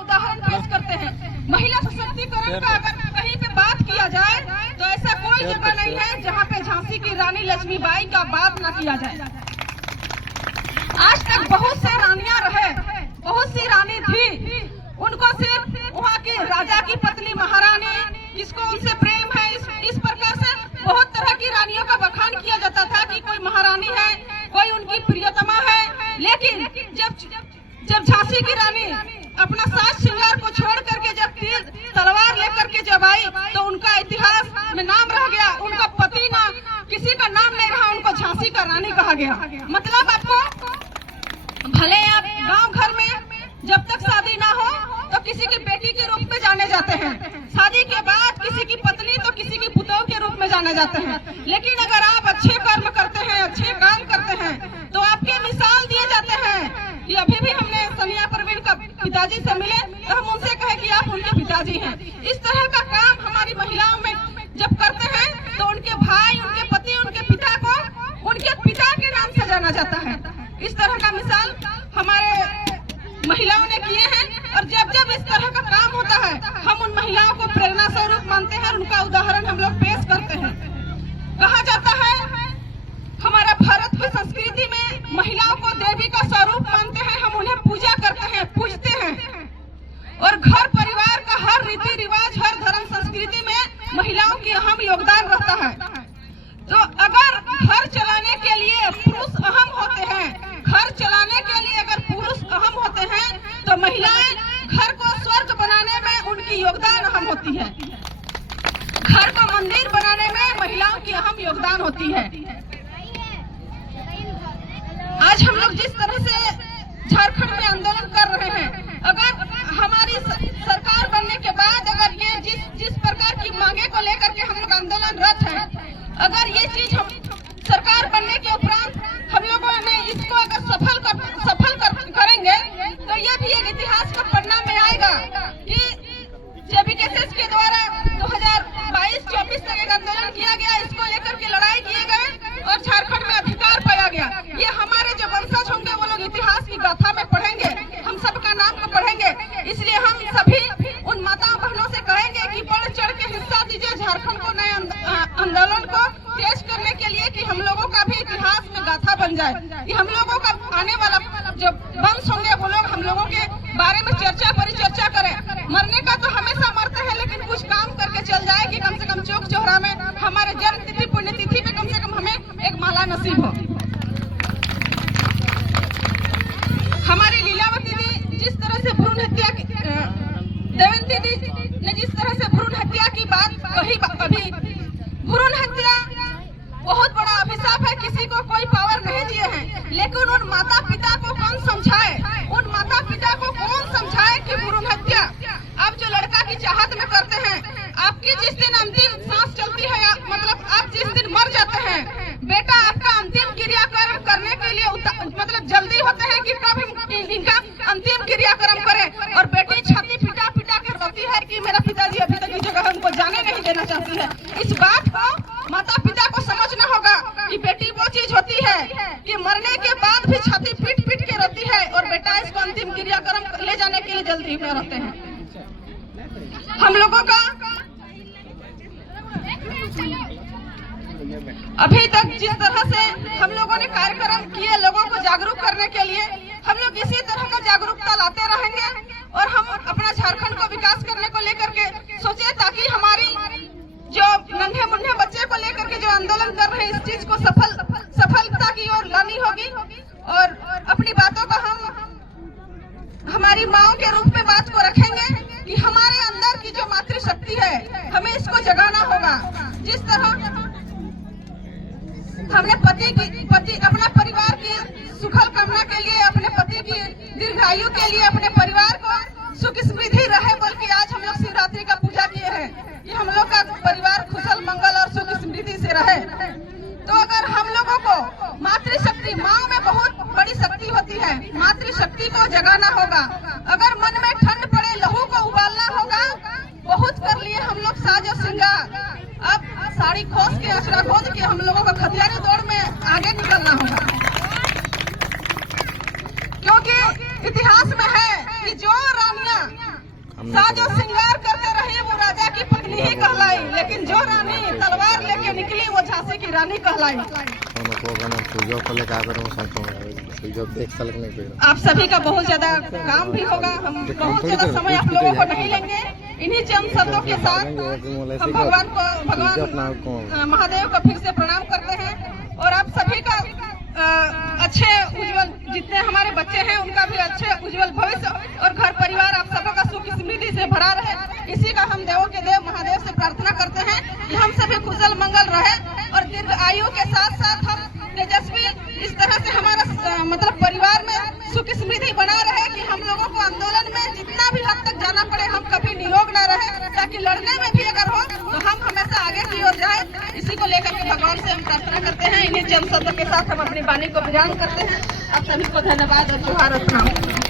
उदाहरण पेश करते हैं। महिला सशक्तिकरण का अगर कहीं पे बात किया जाए तो ऐसा कोई जगह नहीं है जहाँ पे झांसी की रानी लक्ष्मीबाई का बात न किया जाए। आज तक बहुत से रानियां रहे, बहुत सी रानी थी, उनको सिर्फ वहाँ की राजा की पत्नी महारानी, जिसको उनसे प्रेम है, इस प्रकार से बहुत तरह की रानियों का बखान किया जाता था कि कोई महारानी है, कोई उनकी प्रियतमा है। लेकिन जब झांसी की रानी अपना साज श्रृंगार को छोड़ करके जब तीर तलवार लेकर के जब आई तो उनका इतिहास में नाम रह गया, उनका पति ना किसी का नाम नहीं रहा, उनको झांसी का रानी कहा गया। मतलब आपको भले आप गांव घर में जब तक शादी ना हो तो किसी की बेटी के रूप में जाने जाते हैं, शादी के बाद किसी की पत्नी तो किसी की पुतोह के रूप में जाने जाते हैं। लेकिन अगर आप अच्छे कर्म करते हैं, अच्छे काम करते हैं तो आपके मिसाल दिए जाते हैं। कि अभी भी हमने सनिया परवीन का पिताजी से मिले तो हम उनसे कहे कि आप उनके पिताजी हैं। इस तरह का काम हमारी महिलाओं में जब करते हैं तो उनके भाई, उनके पति, उनके पिता को उनके पिता के नाम से जाना जाता है। इस तरह का मिसाल हमारे महिलाओं ने किए हैं और जब जब इस तरह का काम होता है हम उन महिलाओं को प्रेरणा स्वरूप मानते हैं और उनका उदाहरण हम लोग पेश करते हैं। कहा जाता है हमारा भारत की संस्कृति में महिलाओं को देवी का स्वरूप मानते हैं, हम उन्हें पूजा करते हैं, पूजते हैं और घर परिवार का हर रीति रिवाज, हर धर्म संस्कृति में महिलाओं की अहम योगदान रहता है। तो अगर घर चलाने के लिए पुरुष अहम होते हैं, घर चलाने के लिए अगर पुरुष अहम होते हैं तो महिलाएं घर को स्वर्ग बनाने में उनकी योगदान अहम होती है। घर को मंदिर बनाने में महिलाओं की अहम योगदान होती है। आज हम लोग जिस तरह से झारखंड में आंदोलन कर रहे हैं, अगर हमारी सरकार बनने के बाद अगर ये जिस प्रकार की मांगे को लेकर के हम लोग आंदोलनरत हैं, अगर ये चीज हम सरकार बनने के उपरांत हम लोगों ने इसको अगर सफल करेंगे तो ये भी एक इतिहास का पन्ना में आएगा कि जेबीकेएस के द्वारा 2022-24 तक एक आंदोलन किया गया, इसको लेकर के लड़ाई किए गए और झारखंड में अधिकार पाया गया। ये हमारे जो वंशज होंगे वो लोग इतिहास की गाथा में पढ़ेंगे, हम सबका नाम को पढ़ेंगे। इसलिए हम सभी उन माताओं बहनों से कहेंगे कि बढ़ चढ़ के हिस्सा दीजिए झारखंड को नए आंदोलन को तेज करने के लिए कि हम लोगों का भी इतिहास में गाथा बन जाए, कि हम लोगों का आने वाला जो वंश होंगे वो लोग हम लोगों के बारे में चर्चा परिचर्चा करें। मरने का तो हमेशा मरते हैं, लेकिन कुछ काम करके चल जाए कि कम से कम चौक चौराहा में हमारे जन्म तिथि पुण्यतिथि पे कम से कम हमें एक माला नसीब हो। हमारी लीलावती दी जिस तरह से भ्रूण हत्या की, देवंती दी ने जिस तरह से भ्रूण हत्या की बात कही, अभी भ्रूण हत्या बहुत बड़ा अभिशाप है, किसी को कोई पावर नहीं दिए हैं, लेकिन उन माता पिता को कौन समझाए, उन माता पिता को कौन समझाए कि भ्रूण हत्या आप जो लड़का की चाहत में करते हैं, आपकी जिस दिन अंतिम सांस चलती है, मतलब आप जिस दिन मर जाते हैं, बेटा आपका अंतिम क्रियाक्रम करने के लिए मतलब जल्दी होते हैं कि कब इनका अंतिम क्रियाक्रम करें और बेटी छाती पिटा पिटा कर रोती है कि मेरा पिताजी अभी तक इस जगह उनको जाने नहीं देना चाहती है। इस बात को माता पिता को समझना होगा कि बेटी वो चीज होती है कि मरने के बाद भी छाती पीट पीट के रोती है और बेटा इसको अंतिम क्रियाक्रम ले जाने के लिए जल्दी में रहते हैं। हम लोगों का अभी तक जिस तरह से हम लोगों ने कार्यक्रम किए लोगों को जागरूक करने के लिए, हम लोग इसी तरह का जागरूकता लाते रहेंगे और हम अपना झारखंड को विकास करने को लेकर के सोचे, ताकि हमारी जो नन्हे मुन्ने बच्चे को लेकर के जो आंदोलन कर रहे हैं इस चीज को सफलता की ओर लानी होगी और अपनी बातों को हम हमारी माओ के रूप में बात को रखेंगे कि हमारे अंदर की जो मातृशक्ति है हमें इसको जगाना होगा। जिस तरह हमने अपना परिवार की सुखल कामना के लिए, अपने पति की दीर्घायु के लिए, अपने परिवार को सुख समृद्धि रहे बोल के आज हम लोग शिवरात्रि का पूजा किए हैं कि हम लोग का परिवार खुशल मंगल और सुख समृद्धि से रहे। तो अगर हम लोगों को मातृशक्ति, माँ में बहुत बड़ी शक्ति होती है, मातृशक्ति को जगाना होगा। अगर मन में ठंड पड़े लहू को उबालना होगा। बहुत कर लिए हम लोग साज और श्रृंगार, अब साड़ी खोस के अचरा खोद के हम लोगों को खतियानी दौड़ में आगे निकलना होगा, क्योंकि इतिहास में है कि जो रानियां साजो श्रृंगार करते रहे वो राजा की पत्नी ही कहलाई, लेकिन जो रानी तलवार लेके निकली वो झांसी की रानी कहलाई। आप सभी का बहुत ज्यादा काम भी होगा, हम बहुत ज्यादा समय आप लोगों को नहीं लेंगे। इन्हीं चंद शब्दों के साथ हम भगवान महादेव को फिर से प्रणाम करते हैं और आप सभी का अच्छे उज्जवल, जितने हमारे बच्चे हैं उनका भी अच्छे उज्जवल भविष्य और घर परिवार आप सबों का सुख समृद्धि से भरा रहे, इसी का हम देवों के देव महादेव से प्रार्थना करते हैं कि हम सभी कुशल मंगल रहे और दीर्घ आयु के साथ साथ हम तेजस्वी इस तरह से हमारा मतलब परिवार में सुख समृद्धि बना रहे कि हम लोगों को आंदोलन में जितना भी हद तक जाना पड़े हम कभी निरोग न रहे, ताकि लड़ने में भी अगर हो तो हम हमेशा आगे की ओर जाए। इसी को लेकर के भगवान से हम प्रार्थना करते हैं। इन्हीं चंद शब्दों के साथ हम अपनी वाणी को विराम करते हैं। आप सभी को धन्यवाद और जोहार और प्रणाम।